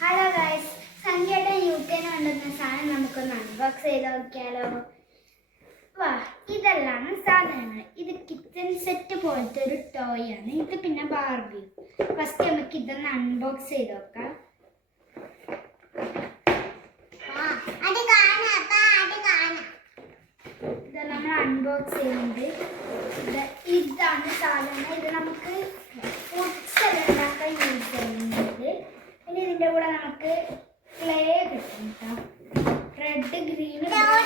Hello guys, സംഖ്യയുടെ യൂക്കേന് കൊണ്ടുവന്ന സാധനം നമുക്കൊന്ന് അൺബോക്സ് ചെയ്ത് നോക്കിയാലോ? വാ, ഇതെല്ലാം സാധനങ്ങൾ. ഇത് കിച്ചൺ സെറ്റ് പോലത്തെ ഒരു ടോയ് ആണ്. ഇത് പിന്നെ ബാർബി. ഫസ്റ്റ് നമുക്ക് ഇതൊന്ന് അൺബോക്സ് ചെയ്ത് നോക്കാം. ഇത് നമ്മൾ അൺബോക്സ് ചെയ്യുന്നത് ഇതാണ് സാധനം. ഇത് നമുക്ക് ഫുഡ്സ് എല്ലാം ഉണ്ടാക്കാൻ യൂസ് ചെയ്യുന്നത്. പിന്നെ ഇതിൻ്റെ കൂടെ നമുക്ക് ക്ലേ കിട്ടും കേട്ടോ. റെഡ്, ഗ്രീൻ, ബ്രൗൺ,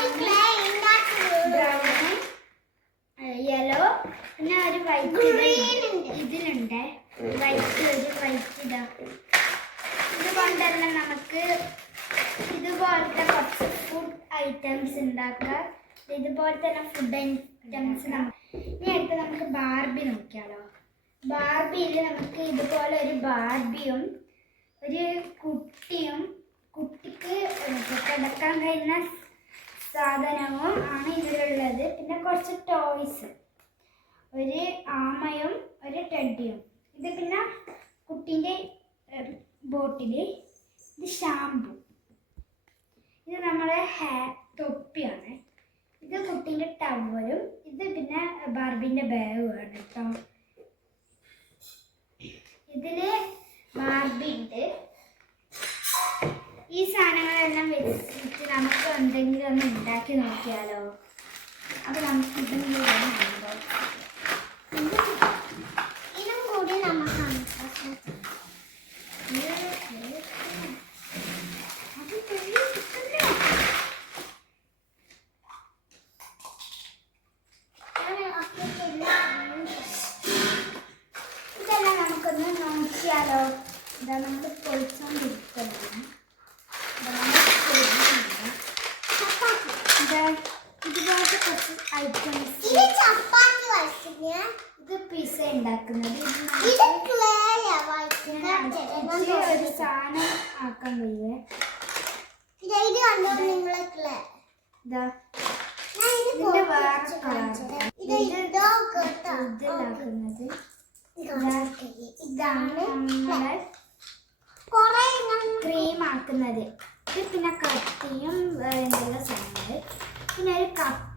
യെല്ലോ, പിന്നെ ഒരു വൈറ്റ് ഇതിലുണ്ട്. വൈറ്റ് ഇതാ. ഇതുകൊണ്ടെല്ലാം നമുക്ക് ഇതുപോലത്തെ കുറച്ച് ഫുഡ് ഐറ്റംസ് ഉണ്ടാക്കാം. ഇതുപോലെ തന്നെ ഫുഡ് ഐറ്റംസ് ഇനി അടുത്ത് നമുക്ക് ബാർബി നോക്കിയാലോ? ബാർബിയിൽ നമുക്ക് ഇതുപോലെ ഒരു ബാർബിയും ഒരു കുട്ടിയും കുട്ടിക്ക് കിടക്കാൻ കഴിയുന്ന സാധനവും ആണ് ഇതിലുള്ളത്. പിന്നെ കുറച്ച് ടോയ്സ്, ഒരു ആമയും ഒരു ടെഡിയും. ഇത് പിന്നെ കുട്ടീൻ്റെ ബോട്ടിൽ. ഇത് ഷാമ്പു. ഇത് നമ്മളെ തൊപ്പിയാണ്. ഇത് കുട്ടീൻ്റെ ടവലും. ഇത് പിന്നെ ബാർബിൻ്റെ ബാഗുമാണ് കേട്ടോ. ഇതില് ബാർബി ഉണ്ട്. ഈ സാധനങ്ങളെല്ലാം വെച്ചിട്ട് നമുക്ക് എന്തെങ്കിലും ഒന്ന് ഉണ്ടാക്കി നോക്കിയാലോ? അപ്പോൾ നമുക്ക് ഇതും കൂടി ഇതെല്ലാം നമുക്കൊന്ന് നോക്കിയാലോ? ഇതാ നമ്മൾ പൊളിച്ചോണ്ടിരിക്കുന്നത്. ഇതുപോലത്തെ കുറച്ച് ഐറ്റംസ്. ഇത് പിസ്സ ഉണ്ടാക്കുന്നത്. ഒരു സാധനം ആക്കാൻ കഴിയേ. ഇതിന്റെ വേറെ ഇതിലാക്കുന്നത്. ഇതാണ് നമ്മളെ ക്രീം ആക്കുന്നത്. ഇത് പിന്നെ കത്തിയും എന്തെല്ലാം സാധനങ്ങൾ. പിന്നെ ഒരു കപ്പ്